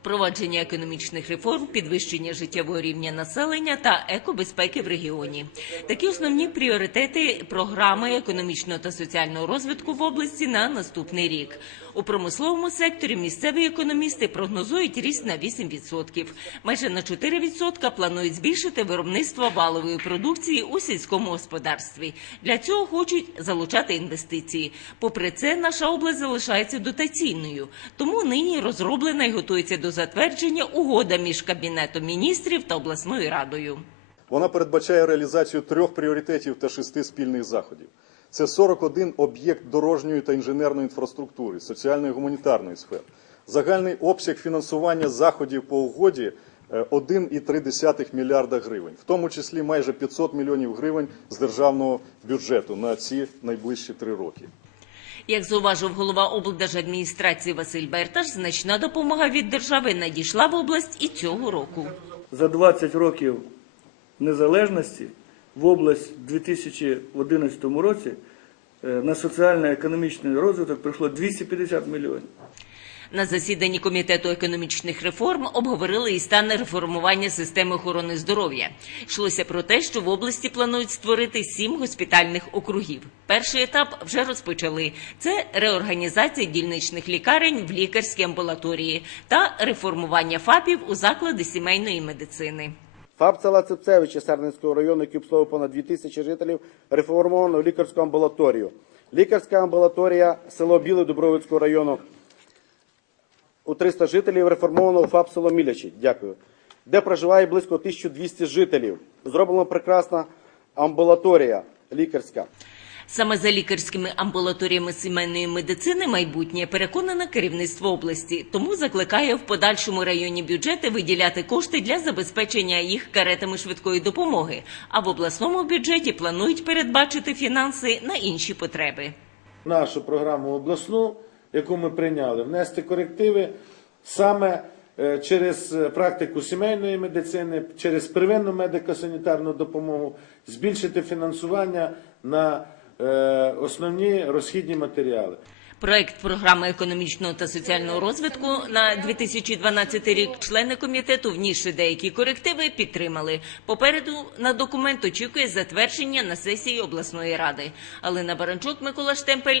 впровадження економічних реформ, підвищення життєвого рівня населення та екобезпеки в регіоні. Такі основні пріоритети програми економічного та соціального розвитку в області на наступний рік. У промисловому секторі місцеві економісти прогнозують ріст на 8%. Майже на 4% планують збільшити виробництво валової продукції у сільському господарстві. Для цього хочуть залучати інвестиції. Попри це, наша область залишається дотаційною. Тому нині розроблена і готується до затвердження угода між Кабінетом міністрів та обласною радою. Вона передбачає реалізацію трьох пріоритетів та шести спільних заходів. Це 41 об'єкт дорожньої та інженерної інфраструктури, соціальної і гуманітарної сфер. Загальний обсяг фінансування заходів по угоді е, 1,3 мільярда гривень, в тому числі майже 500 мільйонів гривень з державного бюджету на ці найближчі три роки. Як зауважив голова облдержадміністрації Василь Берташ, значна допомога від держави надійшла в область і цього року. За 20 років незалежності в область у 2011 році е, на соціально-економічний розвиток прийшло 250 мільйонів. На засіданні комітету економічних реформ обговорили і стан реформування системи охорони здоров'я. Йшлося про те, що в області планують створити сім госпітальних округів. Перший етап вже розпочали. Це реорганізація дільничних лікарень в лікарські амбулаторії та реформування ФАПів у заклади сімейної медицини. ФАП села Цепцевича Сарненського району, який обслуговує понад 2 тисячі жителів, реформовано в лікарську амбулаторію. Лікарська амбулаторія село Біле Дубровицького району у 300 жителів реформовано у ФАП село Мілячі. Дякую. Де проживає близько 1200 жителів. Зроблена прекрасна амбулаторія лікарська. Саме за лікарськими амбулаторіями сімейної медицини майбутнє переконане керівництво області. Тому закликає в подальшому районні бюджети виділяти кошти для забезпечення їх каретами швидкої допомоги. А в обласному бюджеті планують передбачити фінанси на інші потреби. нашу програму обласну, яку ми прийняли, внести корективи саме е, через е, практику сімейної медицини, через первинну медико-санітарну допомогу, збільшити фінансування на е, основні розхідні матеріали. Проект програми економічного та соціального розвитку на 2012 рік члени комітету, внісши деякі корективи, підтримали. Попереду на документ очікує затвердження на сесії обласної ради. Алина Баранчук, Микола Штемпель.